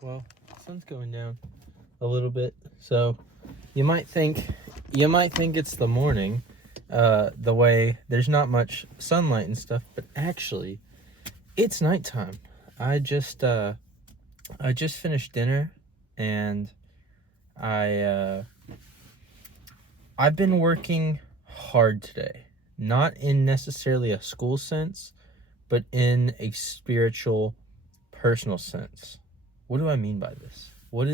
Well, sun's going down a little bit, so you might think it's the morning, the way there's not much sunlight and stuff, but actually, it's nighttime. I just uh, I just finished dinner, and I I've been working hard today, not in necessarily a school sense, but in a spiritual, personal sense. What do I mean by this? What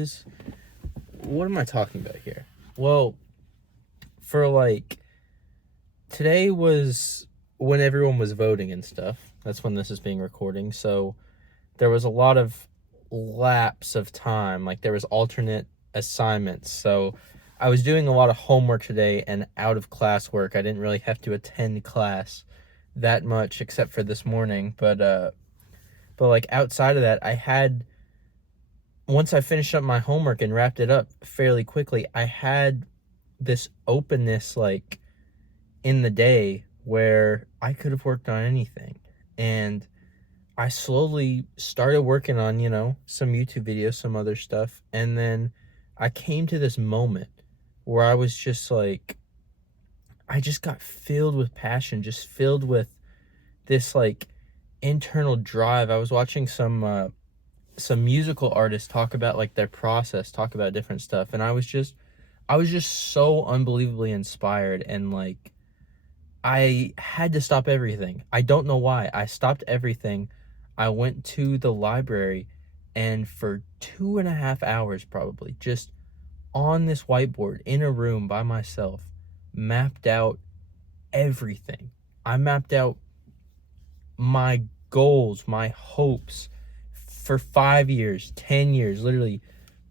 am I talking about here? Well, for like today was when everyone was voting and stuff. That's when this is being recording. So there was a lot of lapse of time. Like there was alternate assignments. So I was doing a lot of homework today and out of class work. I didn't really have to attend class that much except for this morning. But like outside of that, I had once I finished up my homework and wrapped it up fairly quickly, I had this openness like in the day where I could have worked on anything. And I slowly started working on, some YouTube videos, some other stuff. And then I came to this moment where I was just like, I just got filled with passion, just filled with this like internal drive. I was watching some musical artists talk about like their process, talk about different stuff, and I was just so unbelievably inspired, and like I had to stop everything. I don't know why. I stopped everything. I went to the library, and for 2.5 hours probably, just on this whiteboard in a room by myself, mapped out everything. I mapped out my goals, my hopes for 5 years, 10 years, literally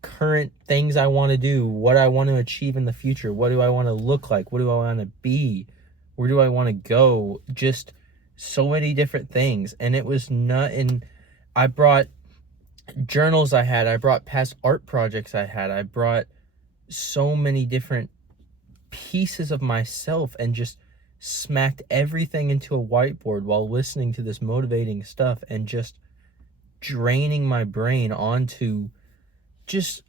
current things I want to do, what I want to achieve in the future, what do I want to look like, what do I want to be, where do I want to go, just so many different things. And it was not, and I brought journals I brought past art projects I brought so many different pieces of myself and just smacked everything into a whiteboard while listening to this motivating stuff and just draining my brain onto just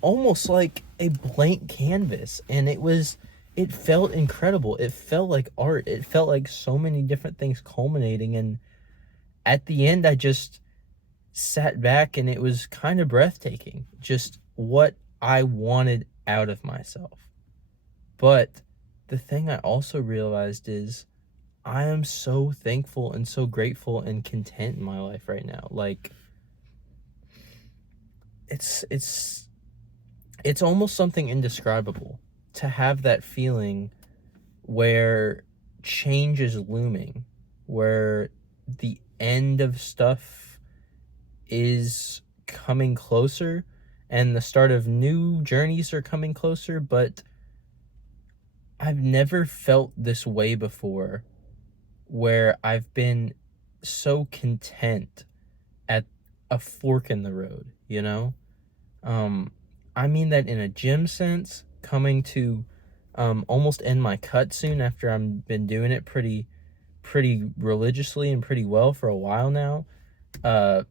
almost like a blank canvas. And it felt incredible. It felt like art. It felt like so many different things culminating, and at the end I just sat back and it was kind of breathtaking, just what I wanted out of myself. But the thing I also realized is I am so thankful and so grateful and content in my life right now. Like it's almost something indescribable to have that feeling where change is looming, where the end of stuff is coming closer and the start of new journeys are coming closer. But I've never felt this way before, where I've been so content at a fork in the road, you know? I mean that in a gym sense, coming to almost end my cut soon after I've been doing it pretty religiously and pretty well for a while now. Uh,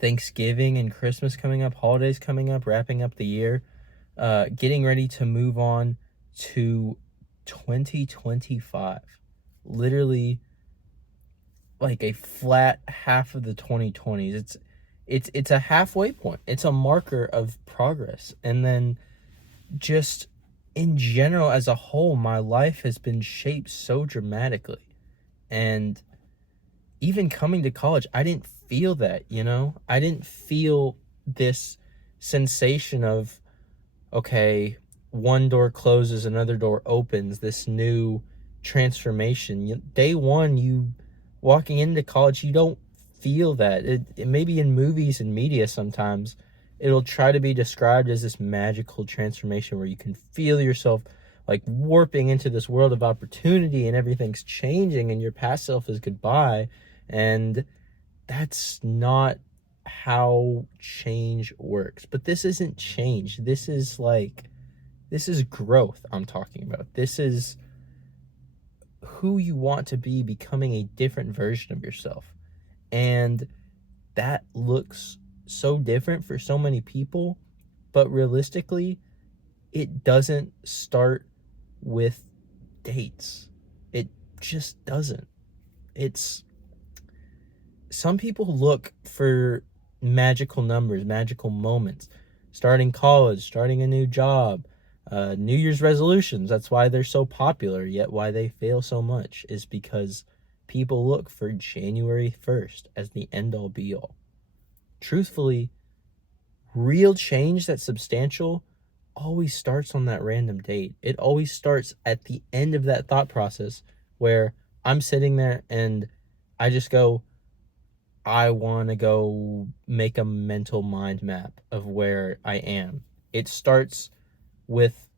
Thanksgiving and Christmas coming up, holidays coming up, wrapping up the year, getting ready to move on to 2025. Literally like a flat half of the 2020s. It's a halfway point. It's a marker of progress. And then just in general as a whole, my life has been shaped so dramatically. And even coming to college, I didn't feel that, I didn't feel this sensation of, okay, one door closes, another door opens, this new transformation. Day one, you walking into college, you don't feel that. It maybe in movies and media sometimes it'll try to be described as this magical transformation where you can feel yourself like warping into this world of opportunity and everything's changing and your past self is goodbye. And that's not how change works. But this isn't change. This is growth I'm talking about. This is who you want to be, becoming a different version of yourself. And that looks so different for so many people, but realistically, it doesn't start with dates. It just doesn't. It's some people look for magical numbers, magical moments, starting college, starting a new job, New Year's resolutions. That's why they're so popular, yet why they fail so much is because people look for January 1st as the end all be all. Truthfully, real change that's substantial always starts on that random date. It always starts at the end of that thought process where I'm sitting there and I just go, I want to go make a mental mind map of where I am. It starts with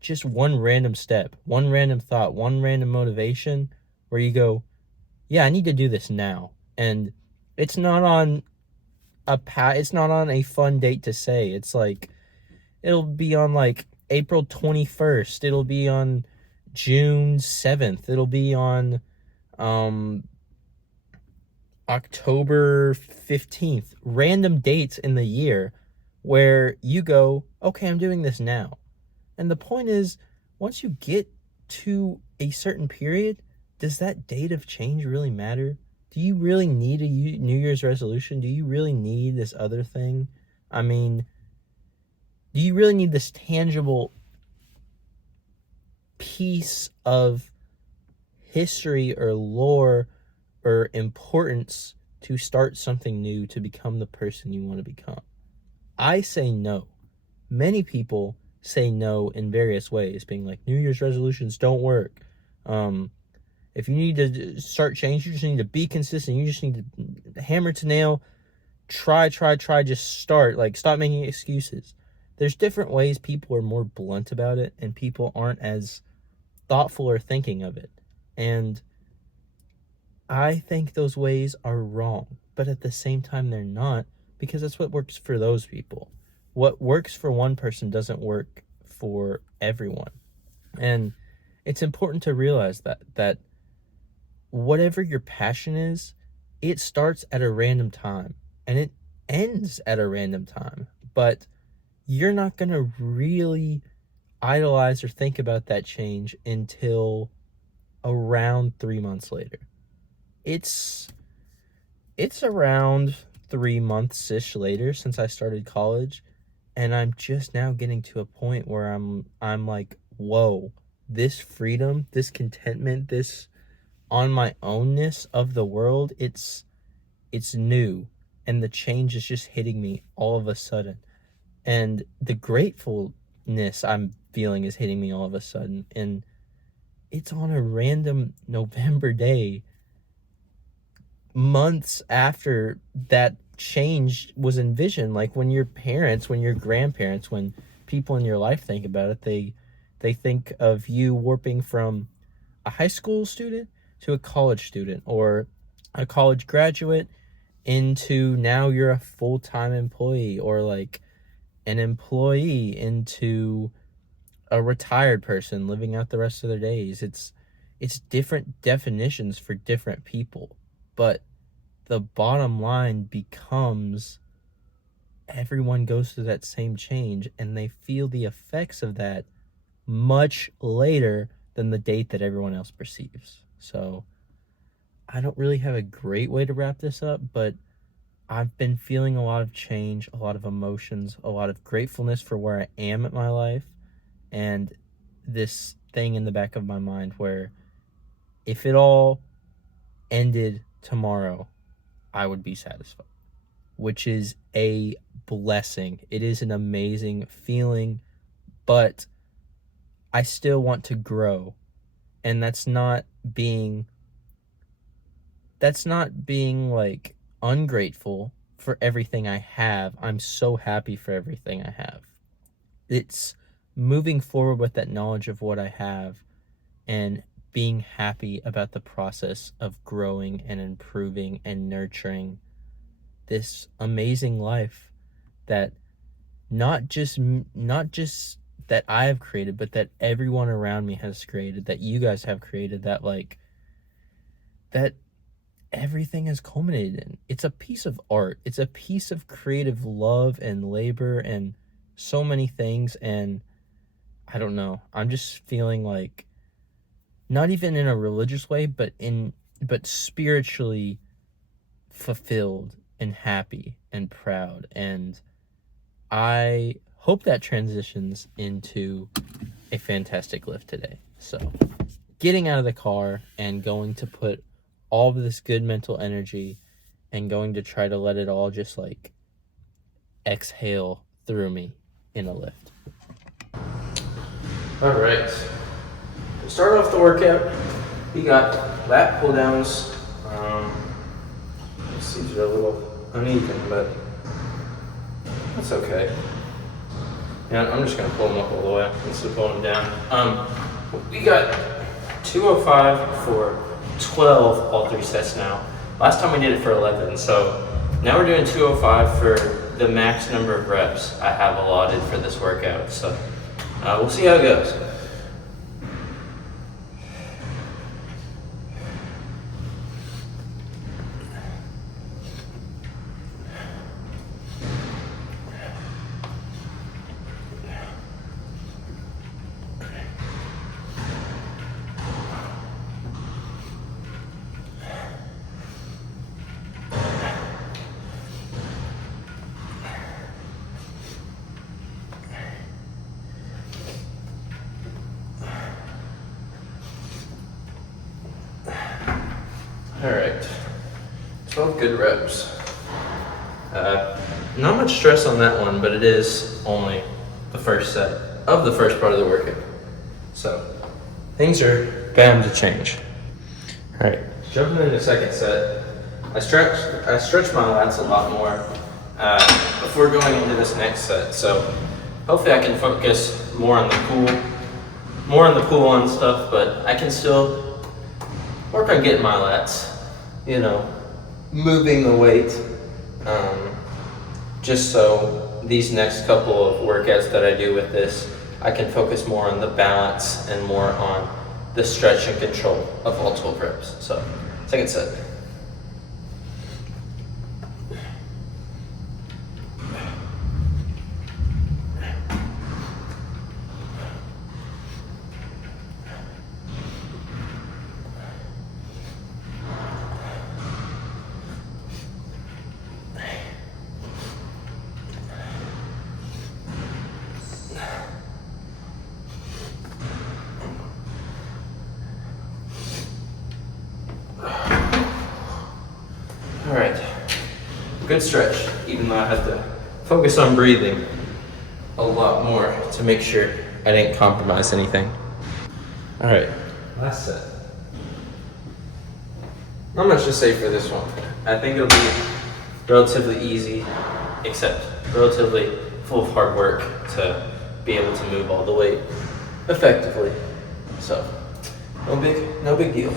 just one random step, one random thought, one random motivation where you go, yeah, I need to do this now. And it's not on it's not on a fun date to say. It's like it'll be on like April 21st. It'll be on June 7th. It'll be on um October 15th. Random dates in the year where you go, okay, I'm doing this now. And the point is, once you get to a certain period, does that date of change really matter? Do you really need a New Year's resolution? Do you really need this other thing? I mean, do you really need this tangible piece of history or lore or importance to start something new, to become the person you want to become? I say no. Many people say no in various ways, being like, New Year's resolutions don't work. If you need to start change, you just need to be consistent. You just need to hammer to nail, try, just start. Like, stop making excuses. There's different ways people are more blunt about it, and people aren't as thoughtful or thinking of it. And I think those ways are wrong, but at the same time, they're not, because that's what works for those people. What works for one person doesn't work for everyone. And it's important to realize that whatever your passion is, it starts at a random time and it ends at a random time. But you're not going to really idolize or think about that change until around 3 months later. It's around 3 months ish later since I started college, and I'm just now getting to a point where I'm like, whoa, this freedom, this contentment, this on my ownness of the world, it's new, and the change is just hitting me all of a sudden, and the gratefulness I'm feeling is hitting me all of a sudden, and it's on a random November day, months after that change was envisioned. Like, when your parents, when your grandparents, when people in your life think about it, they think of you warping from a high school student to a college student, or a college graduate into now you're a full-time employee, or like an employee into a retired person living out the rest of their days. It's different definitions for different people, but the bottom line becomes everyone goes through that same change, and they feel the effects of that much later than the date that everyone else perceives. So I don't really have a great way to wrap this up, but I've been feeling a lot of change, a lot of emotions, a lot of gratefulness for where I am at my life, and this thing in the back of my mind where if it all ended tomorrow, I would be satisfied, which is a blessing. It is an amazing feeling, but I still want to grow, and that's not being like ungrateful for everything I have. I'm so happy for everything I have. It's moving forward with that knowledge of what I have and being happy about the process of growing and improving and nurturing this amazing life that not just that I have created, but that everyone around me has created, that you guys have created, that like that everything has culminated in. It's a piece of art. It's a piece of creative love and labor and so many things. And I don't know. I'm just feeling like, not even in a religious way, but spiritually fulfilled and happy and proud. And I hope that transitions into a fantastic lift today. So getting out of the car and going to put all of this good mental energy and going to try to let it all just like exhale through me in a lift. All right. To start off the workout, we got lat pull downs. These are a little uneven, but that's okay. And I'm just gonna pull them up all the way instead of pulling them down. We got 205 for 12 all 3 sets now. Last time we did it for 11, so now we're doing 205 for the max number of reps I have allotted for this workout. So we'll see how it goes. All right, 12 good reps. Not much stress on that one, but it is only the first set of the first part of the workout. So things are bound to change. All right, jumping into the second set. I stretch my lats a lot more before going into this next set. So hopefully I can focus more on the pull on stuff, but I can still work on getting my lats, moving the weight, just so these next couple of workouts that I do with this, I can focus more on the balance and more on the stretch and control of all 12 reps. So, second set. All right, good stretch, even though I had to focus on breathing a lot more to make sure I didn't compromise anything. All right, last set. Not much to say for this one. I think it'll be relatively easy, except relatively full of hard work to be able to move all the weight effectively. So, no big deal.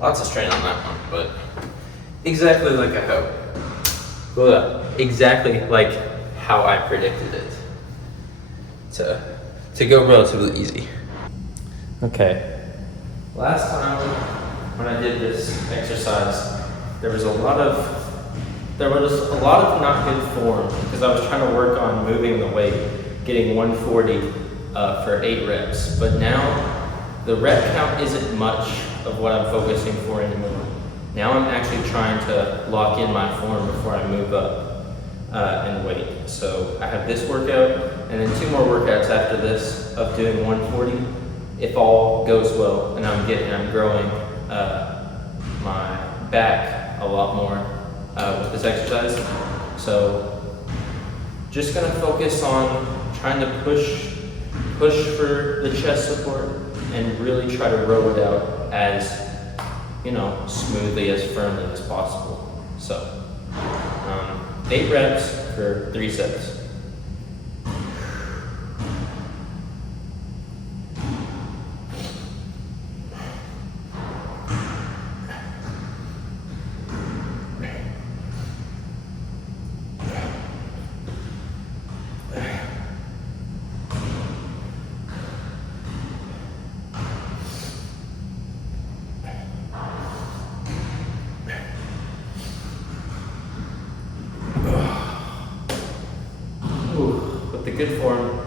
Lots of strain on that one, but exactly like I hoped. Well, exactly like how I predicted it to go relatively easy. Okay, last time when I did this exercise, there was a lot of not good form because I was trying to work on moving the weight, getting 140 for 8 reps, but now the rep count isn't much of what I'm focusing for anymore. Now I'm actually trying to lock in my form before I move up in weight. So I have this workout and then 2 more workouts after this of doing 140 if all goes well, and I'm growing my back a lot more with this exercise. So just gonna focus on trying to push for the chest support and really try to row it out as smoothly, as firmly as possible. So, 8 reps for 3 sets. With the good form,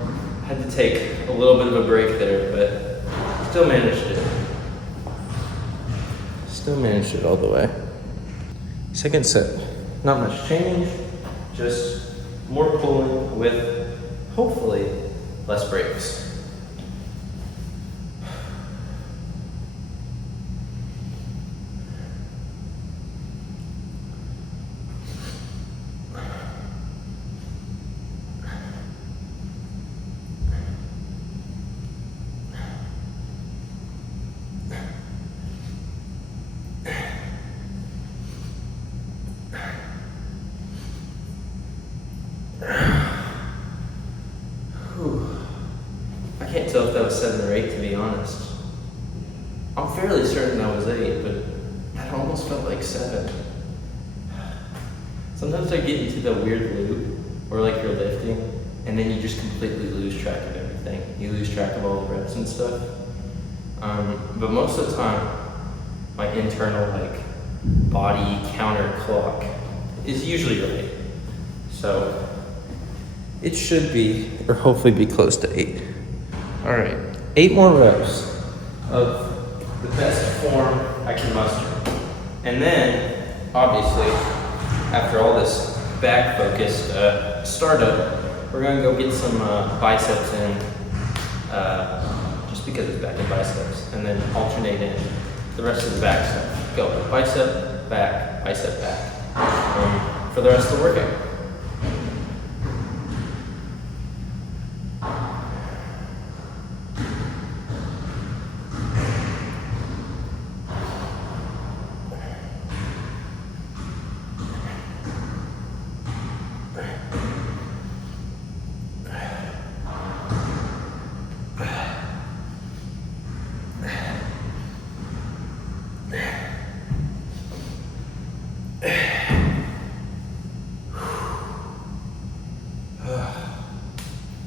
I had to take a little bit of a break there, but still managed it. Still managed it all the way. Second set, not much change, just more pulling with hopefully less breaks. I can't tell if that was 7 or 8, to be honest. I'm fairly certain that was 8, but that almost felt like 7. Sometimes I get into the weird loop where like you're lifting and then you just completely lose track of everything. You lose track of all the reps and stuff. But most of the time, my internal like body counter clock is usually right. So it should be, or hopefully be, close to 8. All right, 8 more reps of the best form I can muster. And then, obviously, after all this back-focused startup, we're gonna go get some biceps in, just because it's back and biceps, and then alternate in the rest of the back stuff. Go bicep, back, for the rest of the workout.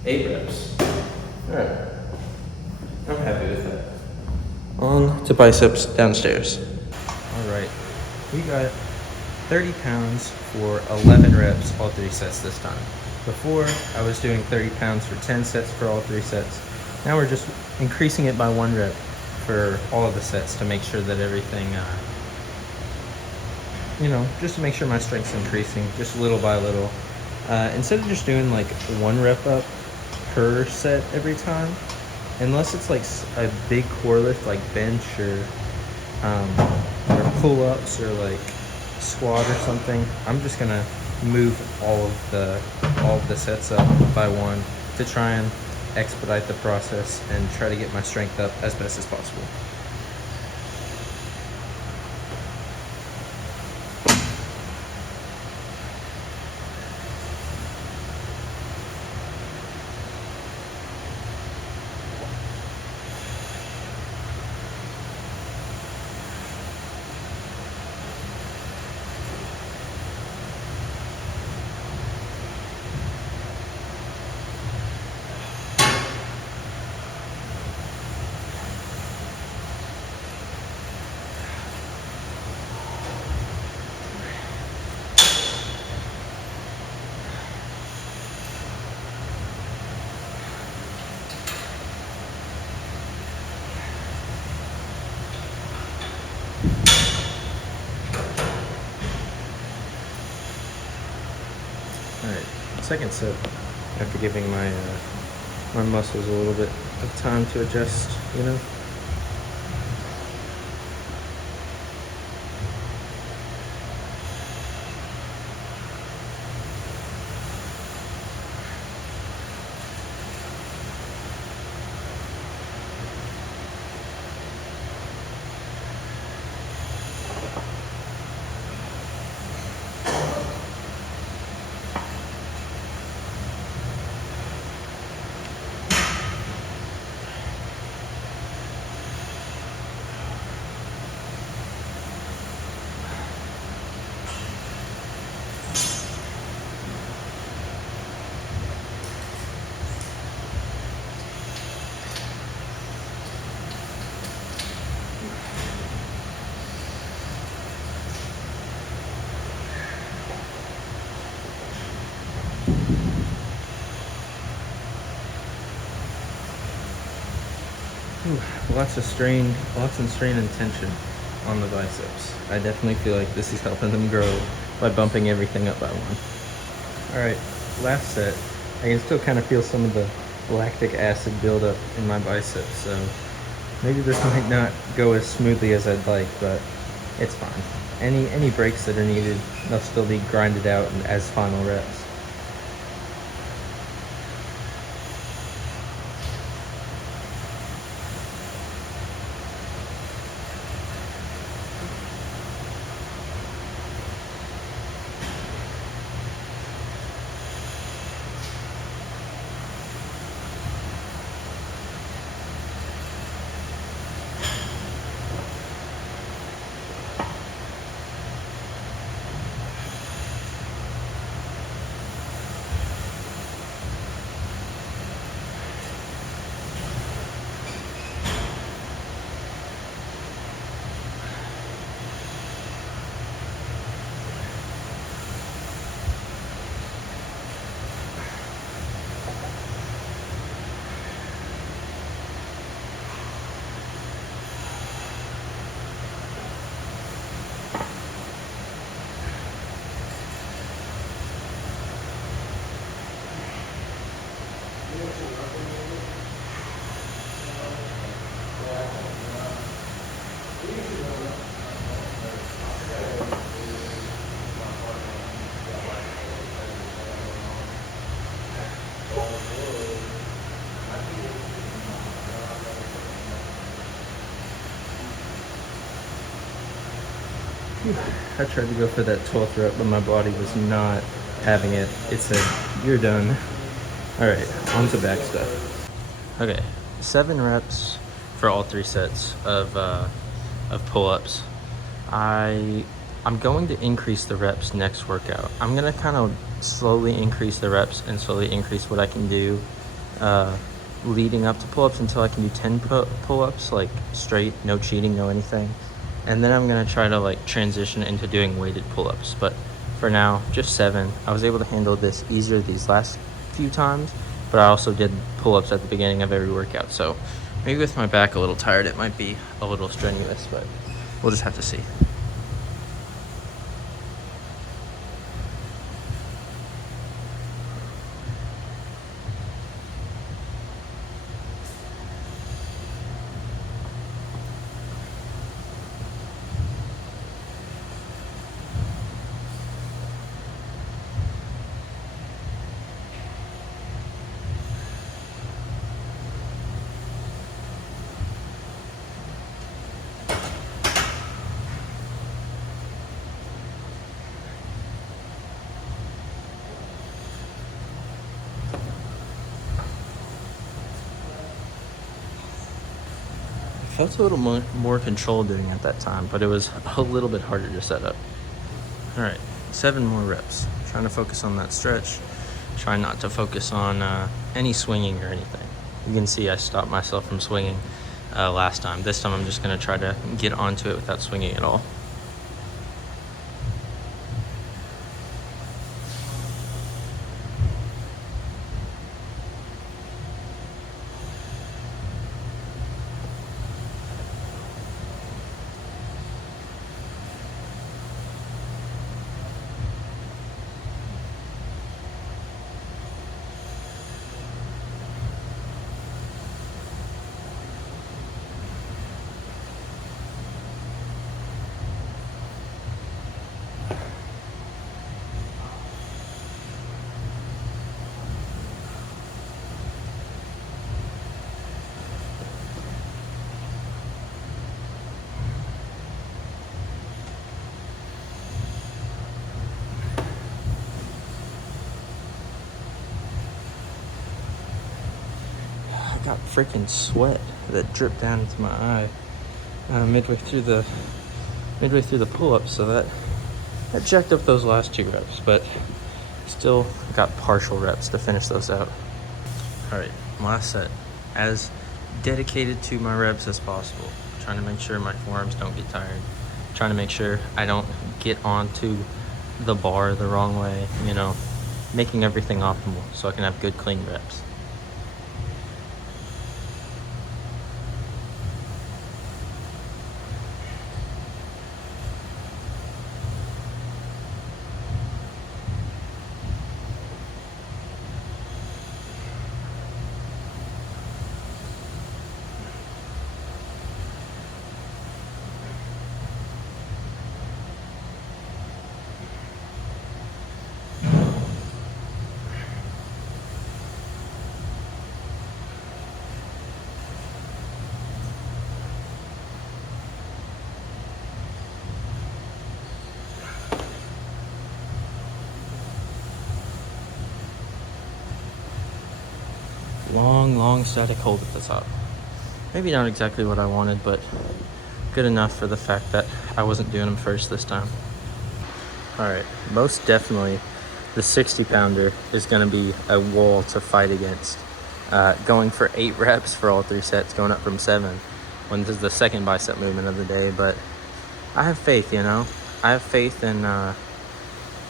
Eight reps. All right. I'm happy with that. On to biceps downstairs. All right. We got 30 pounds for 11 reps, all 3 sets this time. Before, I was doing 30 pounds for 10 sets for all 3 sets. Now we're just increasing it by 1 rep for all of the sets to make sure that everything, just to make sure my strength's increasing just little by little. Instead of just doing like 1 rep up per set every time, unless it's like a big core lift like bench or pull-ups or like squat or something, I'm just gonna move all of the sets up by 1 to try and expedite the process and try to get my strength up as best as possible. Alright, second set, after giving my muscles a little bit of time to adjust, Ooh, lots and strain and tension on the biceps. I definitely feel like this is helping them grow by bumping everything up by one. All right, last set. I can still kind of feel some of the lactic acid buildup in my biceps, so maybe this might not go as smoothly as I'd like, but it's fine. Any breaks that are needed, they'll still be grinded out as final reps. I tried to go for that 12th rep, but my body was not having it. It said, "You're done." All right, on to back stuff. Okay, 7 reps for all 3 sets of pull-ups. I'm going to increase the reps next workout. I'm gonna kind of slowly increase the reps and slowly increase what I can do leading up to pull-ups until I can do 10 pull-ups, like straight, no cheating, no anything. And then I'm gonna try to like transition into doing weighted pull-ups. But for now, just 7. I was able to handle this easier these last few times, but I also did pull-ups at the beginning of every workout. So maybe with my back a little tired, it might be a little strenuous, but we'll just have to see. Felt a little more controlled doing it at that time, but it was a little bit harder to set up. All right, 7 more reps. Trying to focus on that stretch. Trying not to focus on any swinging or anything. You can see I stopped myself from swinging last time. This time I'm just gonna try to get onto it without swinging at all. I got freaking sweat that dripped down into my eye midway through the pull-up, so that jacked up those last 2 reps, but still got partial reps to finish those out. All right, last set. As dedicated to my reps as possible. Trying to make sure my forearms don't get tired. Trying to make sure I don't get onto the bar the wrong way, you know, making everything optimal so I can have good, clean reps. long static hold at the top. Maybe not exactly what I wanted, but good enough for the fact that I wasn't doing them first this time. All right, most definitely the 60 pounder is gonna be a wall to fight against. Going for 8 reps for all 3 sets, going up from 7, when this is the second bicep movement of the day, but I have faith, you know? I have faith in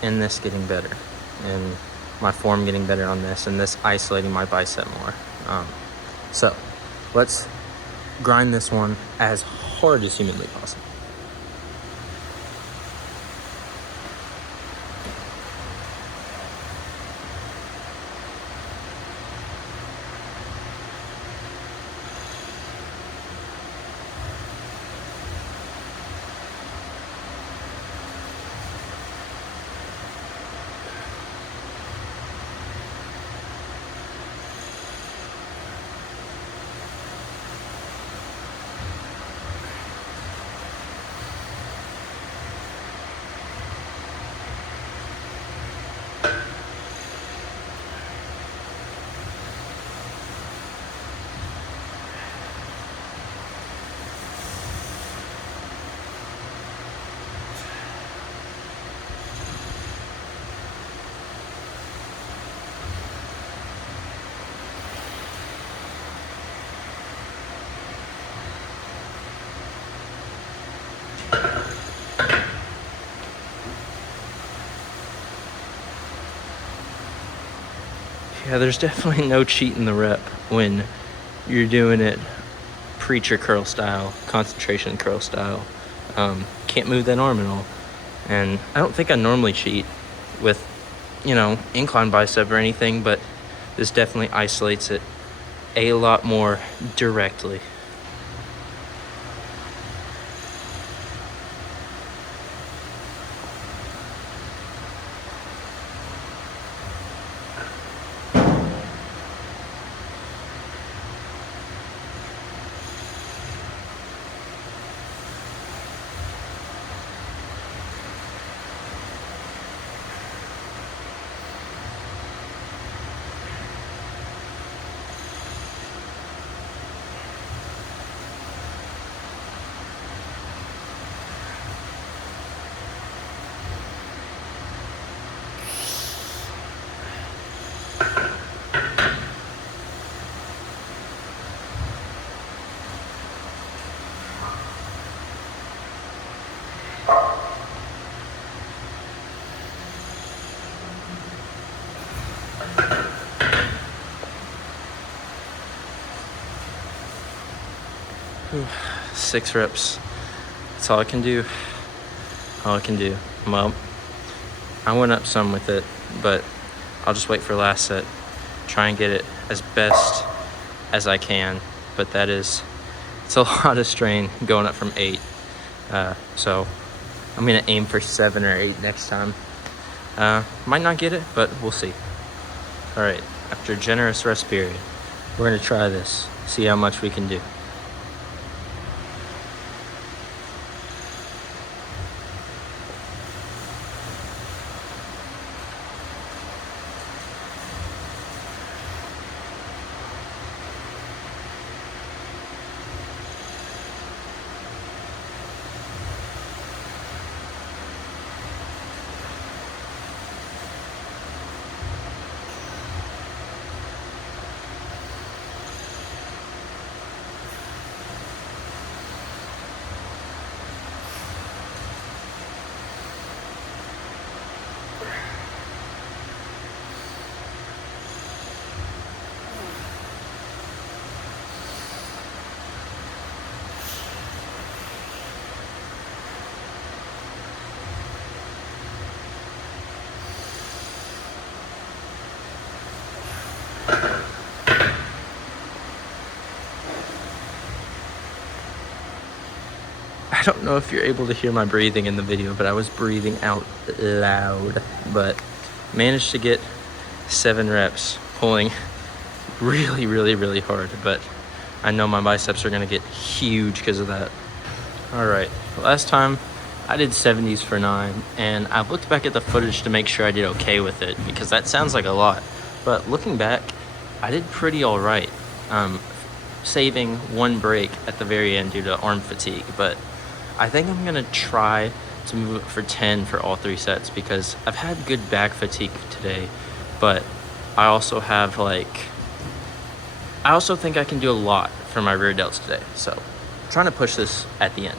this getting better, and my form getting better on this, and this isolating my bicep more. So let's grind this one as hard as humanly possible. Yeah, there's definitely no cheating the rep when you're doing it preacher curl style, concentration curl style. Can't move that arm at all. And I don't think I normally cheat with, you know, incline bicep or anything, but this definitely isolates it a lot more directly. Whew. 6 reps. That's all I can do. All I can do. Well, I went up some with it, but I'll just wait for last set. Try and get it as best as I can. But it's a lot of strain going up from 8. So I'm gonna aim for 7 or 8 next time. Might not get it, but we'll see. All right, after a generous rest period, we're gonna try this, see how much we can do. I don't know if you're able to hear my breathing in the video, but I was breathing out loud. But managed to get 7 reps, pulling really hard. But I know my biceps are gonna get huge because of that. All right, last time I did 70s for 9, and I looked back at the footage to make sure I did okay with it, because that sounds like a lot. But looking back, I did pretty all right, saving one break at the very end due to arm fatigue, but I think I'm gonna try to move it for 10 for all 3 sets because I've had good back fatigue today, but I also have I also think I can do a lot for my rear delts today, so I'm trying to push this at the end.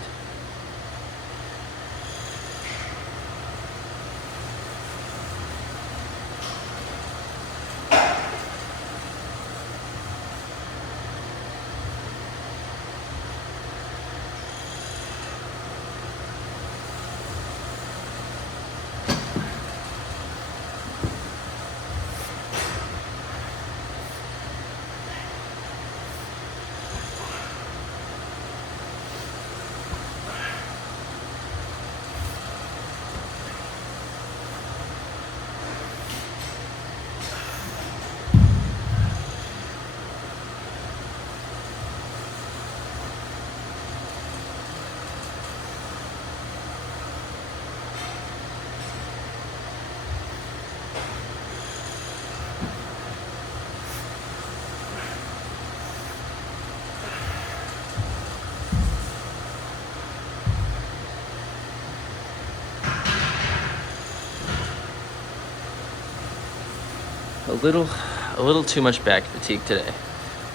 A little too much back fatigue today.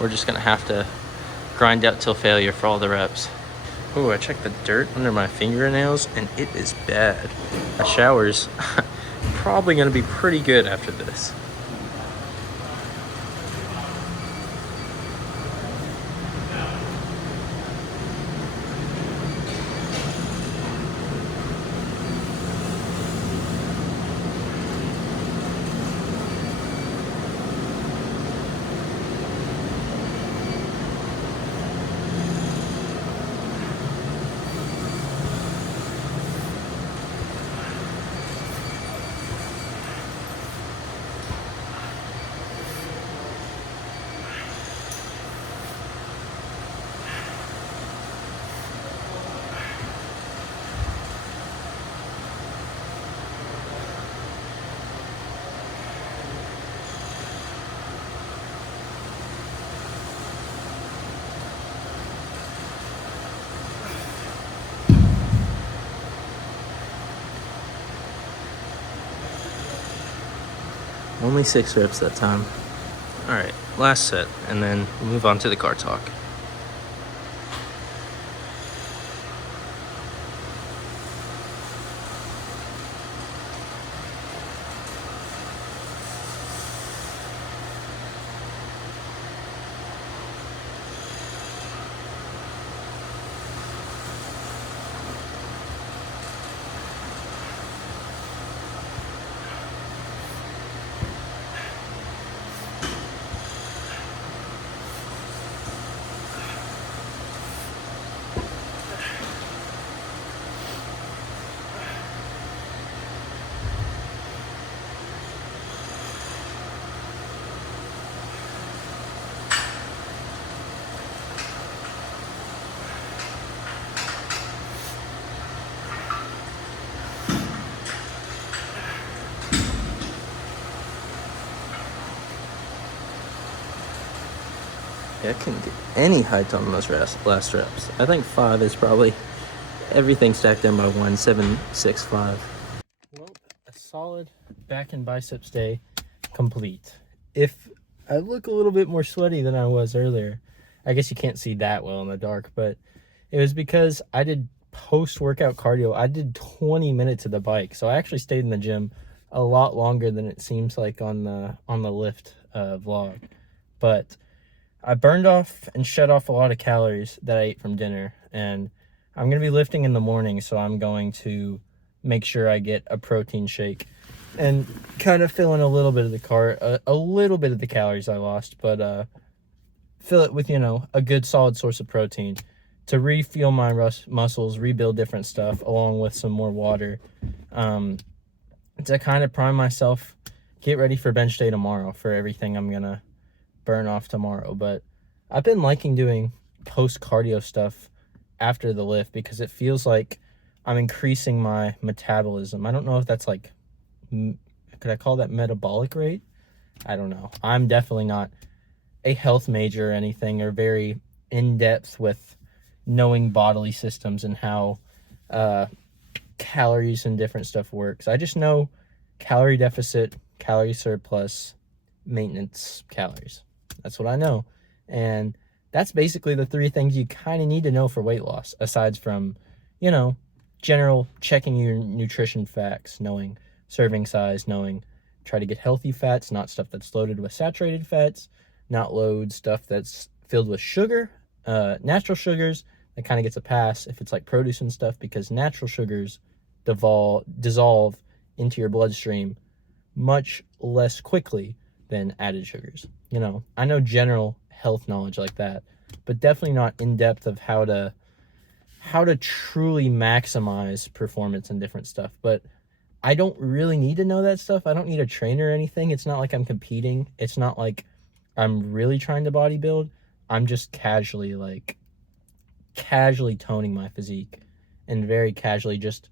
We're just gonna have to grind out till failure for all the reps. Ooh, I checked the dirt under my fingernails and it is bad. A shower's probably gonna be pretty good after this. Only 6 reps that time. All right, last set, and then we'll move on to the car talk. I couldn't get any height on those last reps. I think 5 is probably everything stacked down by 1, 7, 6, 5. Well, a solid back and biceps day complete. If I look a little bit more sweaty than I was earlier, I guess you can't see that well in the dark, but it was because I did post-workout cardio. I did 20 minutes of the bike, so I actually stayed in the gym a lot longer than it seems like on the lift vlog. But I burned off and shut off a lot of calories that I ate from dinner, and I'm going to be lifting in the morning, so I'm going to make sure I get a protein shake and kind of fill in a little bit of a little bit of the calories I lost, but fill it with, a good solid source of protein to refuel my muscles, rebuild different stuff, along with some more water, to kind of prime myself, get ready for bench day tomorrow for everything I'm going to burn off tomorrow. But I've been liking doing post cardio stuff after the lift because it feels like I'm increasing my metabolism. I don't know if that's could I call that metabolic rate? I don't know. I'm definitely not a health major or anything, or very in-depth with knowing bodily systems and how calories and different stuff works. I just know calorie deficit, calorie surplus, maintenance calories. That's what I know. And that's basically the three things you kind of need to know for weight loss, aside from, you know, general checking your nutrition facts, knowing serving size, knowing try to get healthy fats, not stuff that's loaded with saturated fats, not load stuff that's filled with sugar, natural sugars. That kind of gets a pass if it's like produce and stuff, because natural sugars dissolve into your bloodstream much less quickly than added sugars. You know, I know general health knowledge like that, but definitely not in depth of how to truly maximize performance and different stuff. But I don't really need to know that stuff. I don't need a trainer or anything. It's not like I'm competing. It's not like I'm really trying to bodybuild. I'm just casually toning my physique and very casually just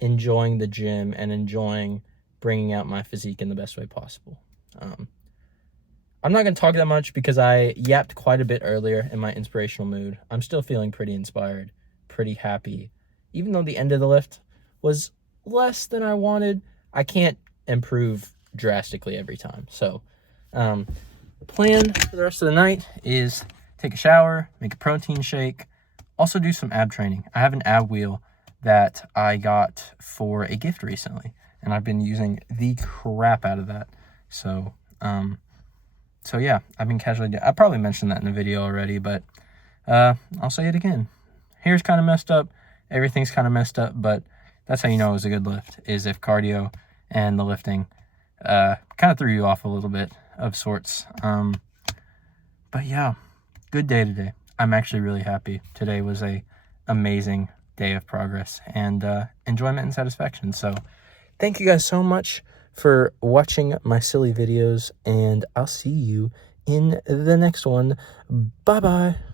enjoying the gym and enjoying bringing out my physique in the best way possible. I'm not going to talk that much because I yapped quite a bit earlier in my inspirational mood. I'm still feeling pretty inspired, pretty happy. Even though the end of the lift was less than I wanted, I can't improve drastically every time. So the plan for the rest of the night is take a shower, make a protein shake, also do some ab training. I have an ab wheel that I got for a gift recently, and I've been using the crap out of that. So yeah, I've been casually I probably mentioned that in the video already, but I'll say it again. Hair's kind of messed up, everything's kind of messed up, but that's how you know it was a good lift, is if cardio and the lifting kind of threw you off a little bit of sorts. But yeah, good day today. I'm actually really happy. Today was a amazing day of progress and enjoyment and satisfaction. So thank you guys so much for watching my silly videos, and I'll see you in the next one. Bye bye.